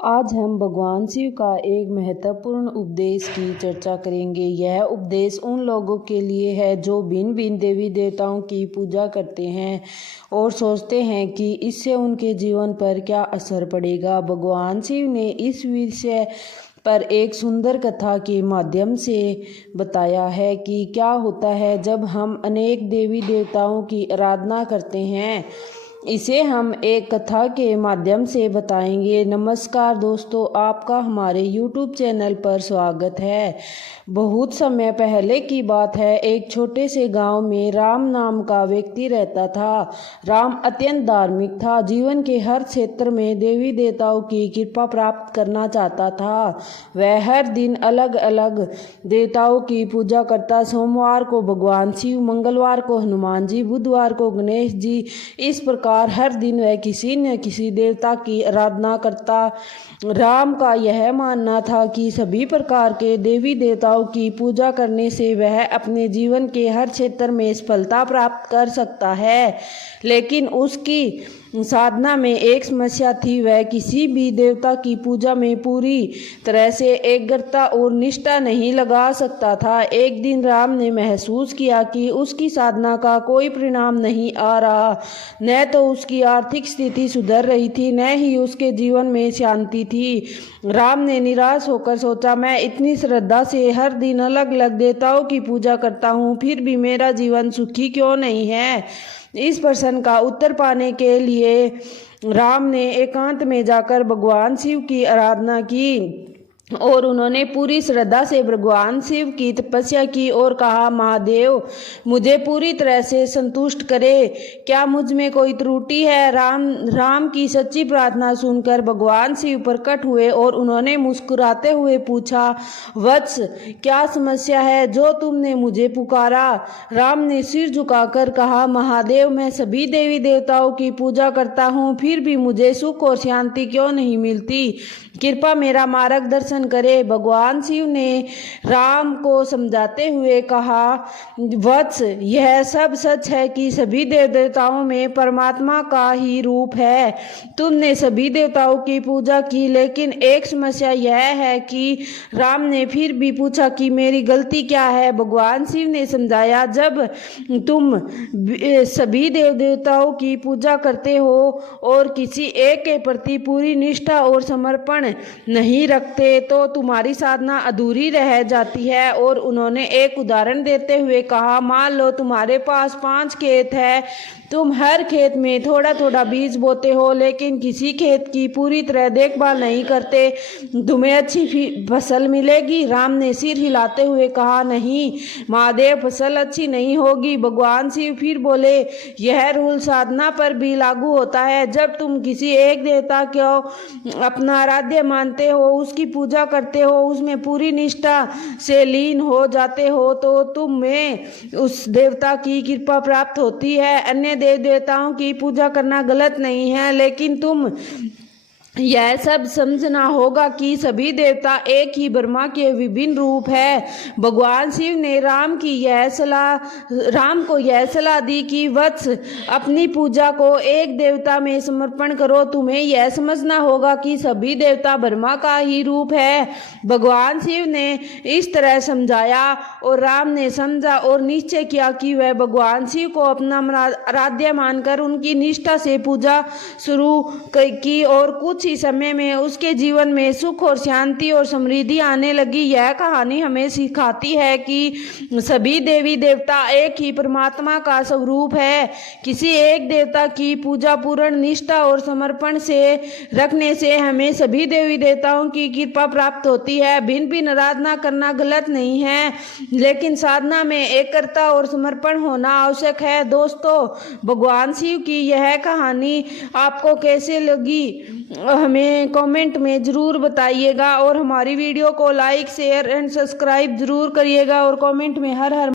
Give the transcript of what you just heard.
आज हम भगवान शिव का एक महत्वपूर्ण उपदेश की चर्चा करेंगे। यह उपदेश उन लोगों के लिए है जो भिन्न भिन्न देवी देवताओं की पूजा करते हैं और सोचते हैं कि इससे उनके जीवन पर क्या असर पड़ेगा। भगवान शिव ने इस विषय पर एक सुंदर कथा के माध्यम से बताया है कि क्या होता है जब हम अनेक देवी देवताओं की आराधना करते हैं। इसे हम एक कथा के माध्यम से बताएंगे। नमस्कार दोस्तों, आपका हमारे YouTube चैनल पर स्वागत है। बहुत समय पहले की बात है। एक छोटे से गांव में राम नाम का व्यक्ति रहता था। राम अत्यंत धार्मिक था। जीवन के हर क्षेत्र में देवी देवताओं की कृपा प्राप्त करना चाहता था। वह हर दिन अलग अलग देवताओं की पूजा करता। सोमवार को भगवान शिव, मंगलवार को हनुमान जी, बुधवार को गणेश जी। इस प्रकार हर दिन वह किसी न किसी देवता की आराधना करता। राम का यह मानना था कि सभी प्रकार के देवी देवताओं की पूजा करने से वह अपने जीवन के हर क्षेत्र में सफलता प्राप्त कर सकता है। लेकिन उसकी साधना में एक समस्या थी। वह किसी भी देवता की पूजा में पूरी तरह से एकाग्रता और निष्ठा नहीं लगा सकता था। एक दिन राम ने महसूस किया कि उसकी साधना का कोई परिणाम नहीं आ रहा। न तो उसकी आर्थिक स्थिति सुधर रही थी, न ही उसके जीवन में शांति थी। राम ने निराश होकर सोचा, मैं इतनी श्रद्धा से हर दिन अलग अलग देवताओं की पूजा करता हूँ, फिर भी मेरा जीवन सुखी क्यों नहीं है। इस प्रश्न का उत्तर पाने के लिए राम ने एकांत में जाकर भगवान शिव की आराधना की और उन्होंने पूरी श्रद्धा से भगवान शिव की तपस्या की और कहा, महादेव मुझे पूरी तरह से संतुष्ट करे, क्या मुझ में कोई त्रुटि है। राम की सच्ची प्रार्थना सुनकर भगवान शिव प्रकट हुए और उन्होंने मुस्कुराते हुए पूछा, वत्स क्या समस्या है जो तुमने मुझे पुकारा। राम ने सिर झुकाकर कहा, महादेव मैं सभी देवी देवताओं की पूजा करता हूँ, फिर भी मुझे सुख और शांति क्यों नहीं मिलती। कृपया मेरा मार्गदर्शन करे। भगवान शिव ने राम को समझाते हुए कहा, वत्स यह सब सच है कि सभी देव देवताओं में परमात्मा का ही रूप है। तुमने सभी देवताओं की पूजा की, लेकिन एक समस्या यह है कि राम ने फिर भी पूछा कि मेरी गलती क्या है। भगवान शिव ने समझाया, जब तुम सभी देव देवताओं की पूजा करते हो और किसी एक के प्रति पूरी निष्ठा और समर्पण नहीं रखते तो तुम्हारी साधना अधूरी रह जाती है। और उन्होंने एक उदाहरण देते हुए कहा, मान लो तुम्हारे पास 5 खेत है। तुम हर खेत में थोड़ा थोड़ा बीज बोते हो, लेकिन किसी खेत की पूरी तरह देखभाल नहीं करते, तुम्हें अच्छी फसल मिलेगी। राम ने सिर हिलाते हुए कहा, नहीं महादेव फसल अच्छी नहीं होगी। भगवान शिव फिर बोले, यह रूल साधना पर भी लागू होता है। जब तुम किसी एक देवता को अपना आराध्य मानते हो, उसकी पूजा करते हो, उसमें पूरी निष्ठा से लीन हो जाते हो, तो तुम्हें उस देवता की कृपा प्राप्त होती है। अन्य देव देवताओं की पूजा करना गलत नहीं है, लेकिन तुम यह सब समझना होगा कि सभी देवता एक ही ब्रह्मा के विभिन्न रूप है। भगवान शिव ने राम को यह सलाह दी कि वत्स अपनी पूजा को एक देवता में समर्पण करो। तुम्हें यह समझना होगा कि सभी देवता ब्रह्मा का ही रूप है। भगवान शिव ने इस तरह समझाया और राम ने समझा और निश्चय किया कि वह भगवान शिव को अपना आराध्य मानकर उनकी निष्ठा से पूजा शुरू की और कुछ ही समय में उसके जीवन में सुख और शांति और समृद्धि आने लगी। यह कहानी हमें सिखाती है कि सभी देवी देवता एक ही परमात्मा का स्वरूप है। किसी एक देवता की पूजा पूर्ण निष्ठा और समर्पण से रखने से हमें सभी देवी देवताओं की कृपा प्राप्त होती है। भिन्न भिन्न आराधना करना गलत नहीं है, लेकिन साधना में एकाग्रता और समर्पण होना आवश्यक है। दोस्तों, भगवान शिव की यह कहानी आपको कैसे लगी हमें कमेंट में ज़रूर बताइएगा और हमारी वीडियो को लाइक, शेयर एंड सब्सक्राइब ज़रूर करिएगा और कमेंट में हर हर